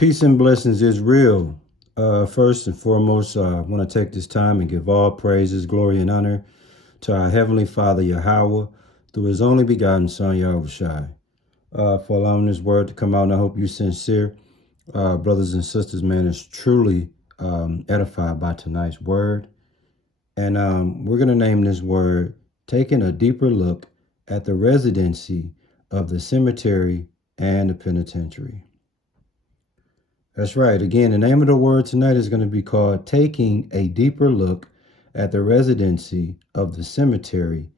Peace and blessings is real. First and foremost, I want to take this time and give all praises, glory, and honor to our Heavenly Father, Yahweh, through His only begotten Son, Yahushai, for allowing this word to come out. And I hope you sincere, brothers and sisters, man, is truly edified by tonight's word. And we're going to name this word, Taking a Deeper Look at the Residency of the Cemetery and the Penitentiary. That's right. Again, the name of the word tonight is going to be called Taking a Deeper Look at the Residency of the Cemetery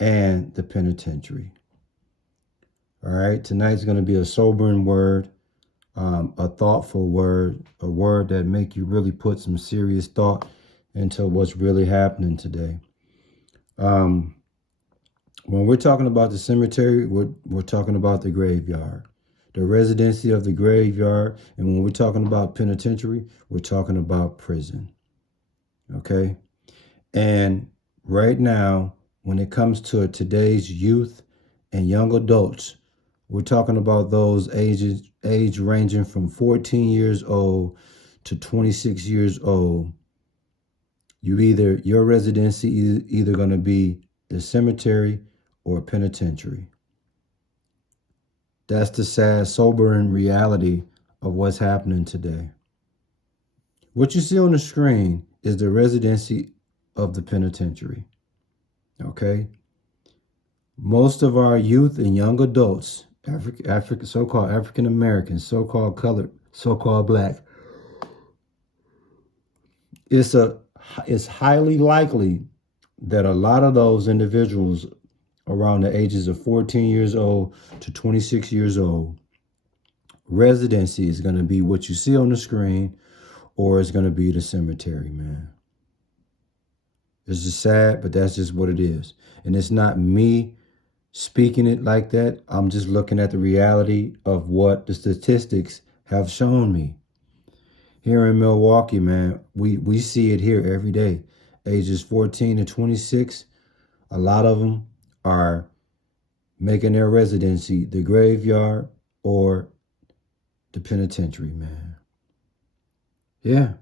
and the Penitentiary. All right. Tonight's going to be a sobering word, a thoughtful word, a word that make you really put some serious thought into what's really happening today. When we're talking about the cemetery, we're talking about the graveyard. The residency of the graveyard. And when we're talking about penitentiary, we're talking about prison. Okay? And right now, when it comes to today's youth and young adults, we're talking about those age ranging from 14 years old to 26 years old. Your residency is either going to be the cemetery or penitentiary. That's the sad, sobering reality of what's happening today. What you see on the screen is the residency of the penitentiary. Okay? Most of our youth and young adults, so-called African Americans, so-called colored, so-called black, it's highly likely that a lot of those individuals around the ages of 14 years old to 26 years old, residency is going to be what you see on the screen, or it's going to be the cemetery, man. It's just sad, but that's just what it is. And it's not me speaking it like that. I'm just looking at the reality of what the statistics have shown me. Here in Milwaukee, man, we see it here every day. Ages 14 to 26, a lot of them are making their residency the graveyard or the penitentiary, man. Yeah.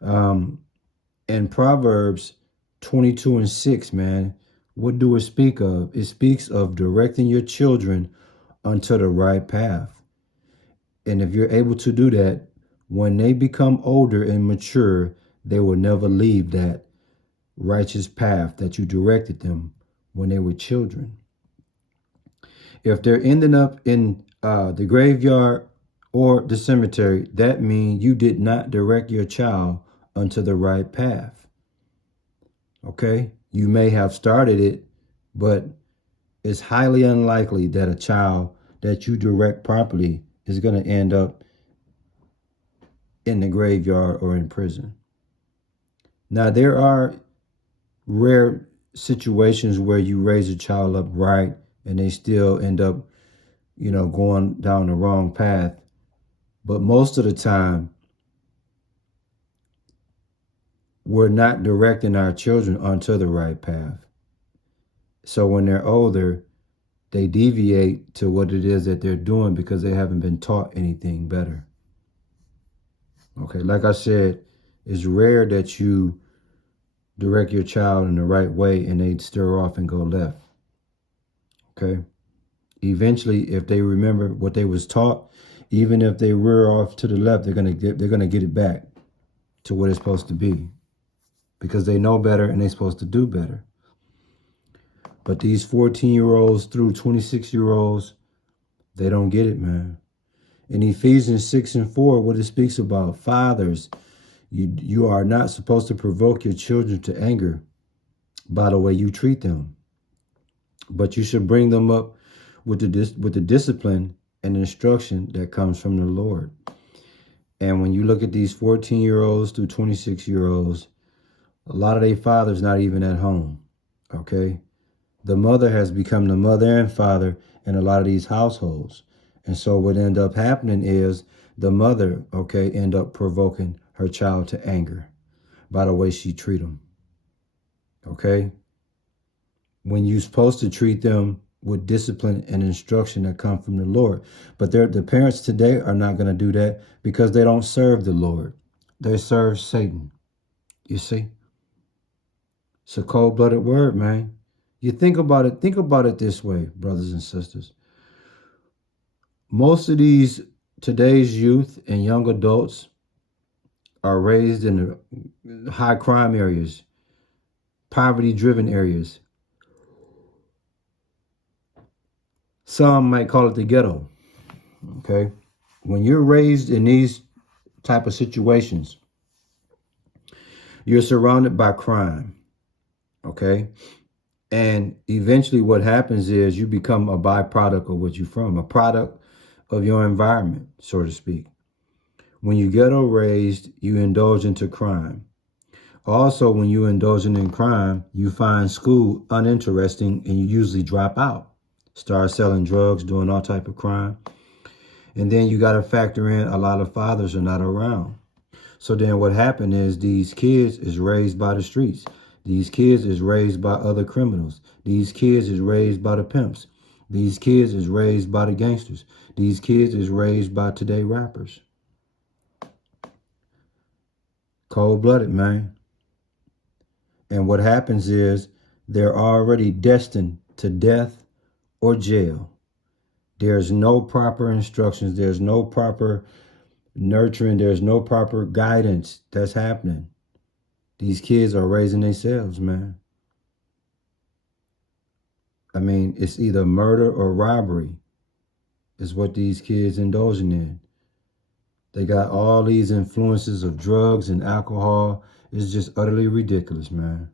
In Proverbs 22:6, man, what do it speak of? It speaks of directing your children onto the right path. And if you're able to do that, when they become older and mature, they will never leave that righteous path that you directed them when they were children. If they're ending up in the graveyard or the cemetery, that means you did not direct your child onto the right path. Okay? You may have started it, but it's highly unlikely that a child that you direct properly is going to end up in the graveyard or in prison. Now, there are rare situations where you raise a child up right and they still end up, going down the wrong path. But most of the time, we're not directing our children onto the right path. So when they're older, they deviate to what it is that they're doing because they haven't been taught anything better. Okay, like I said, it's rare that you direct your child in the right way and they stir off and go left. Okay? Eventually, if they remember what they was taught, even if they rear off to the left, they're gonna get it back to what it's supposed to be, because they know better and they're supposed to do better. But these 14-year-olds through 26-year-olds, they don't get it, man. In Ephesians 6:4, what it speaks about, fathers, you are not supposed to provoke your children to anger by the way you treat them, but you should bring them up with the discipline and instruction that comes from the Lord. And when you look at these 14-year-olds through 26-year-olds, a lot of their fathers not even at home. Okay, the mother has become the mother and father in a lot of these households. And so what end up happening is the mother, end up provoking her child to anger by the way she treat them. Okay? When you're supposed to treat them with discipline and instruction that come from the Lord. But the parents today are not going to do that because they don't serve the Lord. They serve Satan. You see? It's a cold-blooded word, man. You think about it this way, brothers and sisters. Most of today's youth and young adults are raised in the high crime areas, poverty-driven areas. Some might call it the ghetto. Okay? When you're raised in these type of situations, you're surrounded by crime. Okay? And eventually what happens is you become a byproduct of what you're from, a product of your environment, so to speak. When you ghetto raised, you indulge into crime. Also, when you indulge in crime, you find school uninteresting and you usually drop out. Start selling drugs, doing all type of crime. And then you got to factor in a lot of fathers are not around. So then what happened is these kids is raised by the streets. These kids is raised by other criminals. These kids is raised by the pimps. These kids is raised by the gangsters. These kids is raised by today rappers. Cold-blooded, man. And what happens is they're already destined to death or jail. There's no proper instructions. There's no proper nurturing. There's no proper guidance that's happening. These kids are raising themselves, man. I mean, it's either murder or robbery is what these kids indulging in. They got all these influences of drugs and alcohol. It's just utterly ridiculous, man.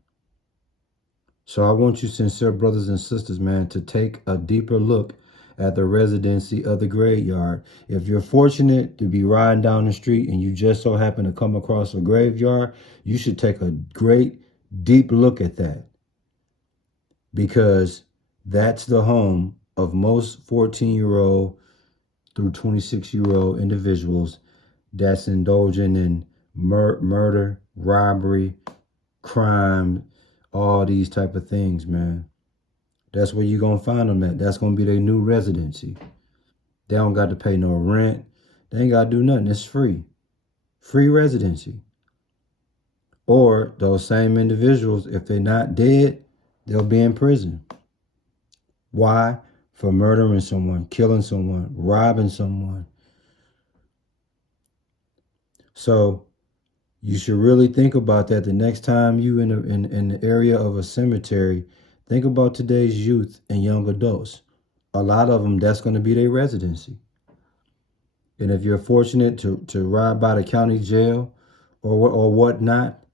So I want you sincere brothers and sisters, man, to take a deeper look at the residency of the graveyard. If you're fortunate to be riding down the street and you just so happen to come across a graveyard, you should take a great deep look at that, because that's the home of most 14-year-old through 26-year-old individuals that's indulging in murder, robbery, crime, all these type of things, man. That's where you're going to find them at. That's going to be their new residency. They don't got to pay no rent. They ain't got to do nothing. It's free. Free residency. Or those same individuals, if they're not dead, they'll be in prison. Why? For murdering someone, killing someone, robbing someone. So you should really think about that the next time you in the area of a cemetery. Think about today's youth and young adults. A lot of them, that's going to be their residency. And if you're fortunate to ride by the county jail or whatnot,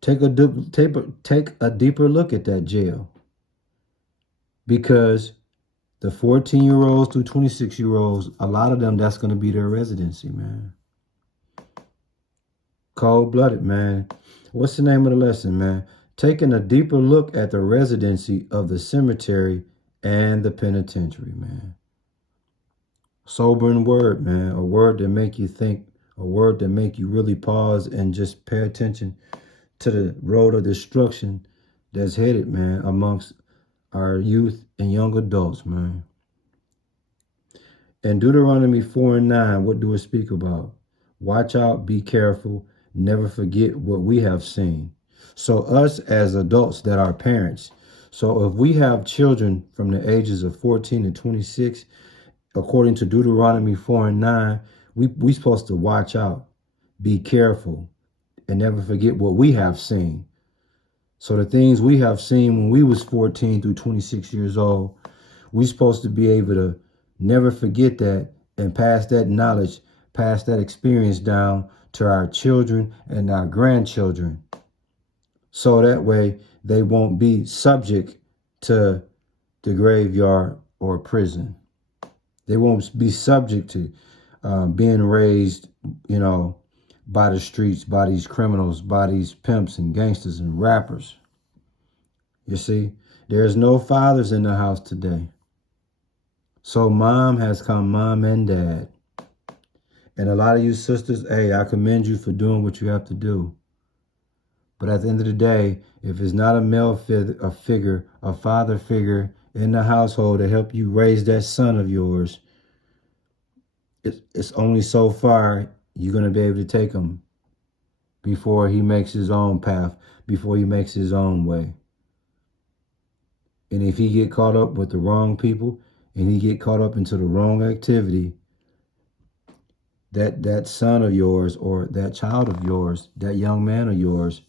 take a deeper look at that jail. Because the 14-year-olds through 26-year-olds, a lot of them, that's going to be their residency, man. Cold-blooded, man. What's the name of the lesson, man? Taking a deeper look at the residency of the cemetery and the penitentiary, man. Sobering word, man. A word that make you think. A word that make you really pause and just pay attention to the road of destruction that's headed, man, amongst our youth and young adults, man. In Deuteronomy 4:9, what do it speak about? Watch out, be careful, never forget what we have seen. So us as adults that are parents, so if we have children from the ages of 14 to 26, according to Deuteronomy 4:9, we supposed to watch out, be careful, and never forget what we have seen. So the things we have seen when we was 14 through 26 years old, we supposed to be able to never forget that and pass that knowledge, pass that experience down to our children and our grandchildren. So that way they won't be subject to the graveyard or prison. They won't be subject to being raised, by the streets, by these criminals, by these pimps and gangsters and rappers. You see, there's no fathers in the house today. So mom and dad. And a lot of you sisters, hey, I commend you for doing what you have to do. But at the end of the day, if it's not a male figure, a father figure in the household to help you raise that son of yours. It's only so far you're going to be able to take him before he makes his own path, before he makes his own way. And if he get caught up with the wrong people and he get caught up into the wrong activity, that son of yours or that child of yours, that young man of yours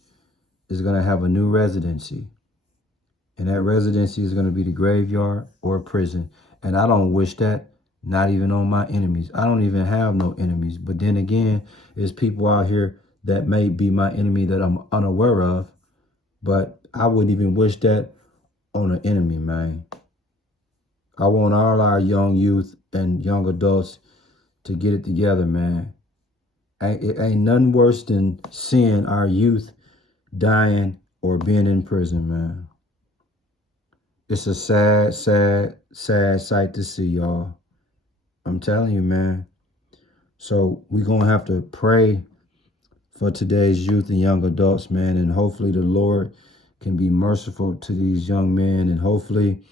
is going to have a new residency. And that residency is going to be the graveyard or prison. And I don't wish that, not even on my enemies. I don't even have no enemies. But then again, there's people out here that may be my enemy that I'm unaware of. But I wouldn't even wish that on an enemy, man. I want all our young youth and young adults to get it together, man. It ain't nothing worse than seeing our youth dying or being in prison, man. It's a sad, sad, sad sight to see, y'all. I'm telling you, man. So we're going to have to pray for today's youth and young adults, man. And hopefully the Lord can be merciful to these young men. And hopefully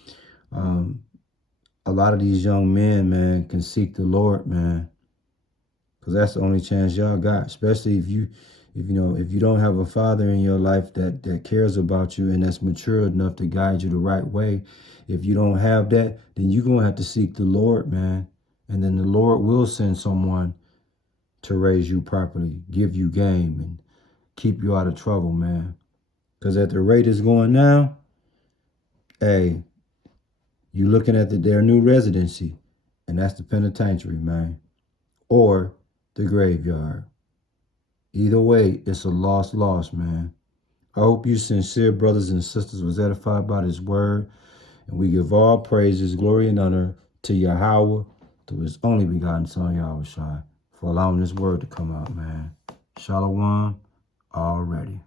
a lot of these young men, man, can seek the Lord, man. Because that's the only chance y'all got. Especially if you don't have a father in your life that cares about you and that's mature enough to guide you the right way. If you don't have that, then you're going to have to seek the Lord, man. And then the Lord will send someone to raise you properly, give you game, and keep you out of trouble, man. Because at the rate it's going now, hey, you looking at their new residency, and that's the penitentiary, man, or the graveyard. Either way, it's a lost, man. I hope you sincere brothers and sisters was edified by this word. And we give all praises, glory, and honor to Yahweh, through his only begotten son, Yahushua, for allowing this word to come out, man. Shalom already.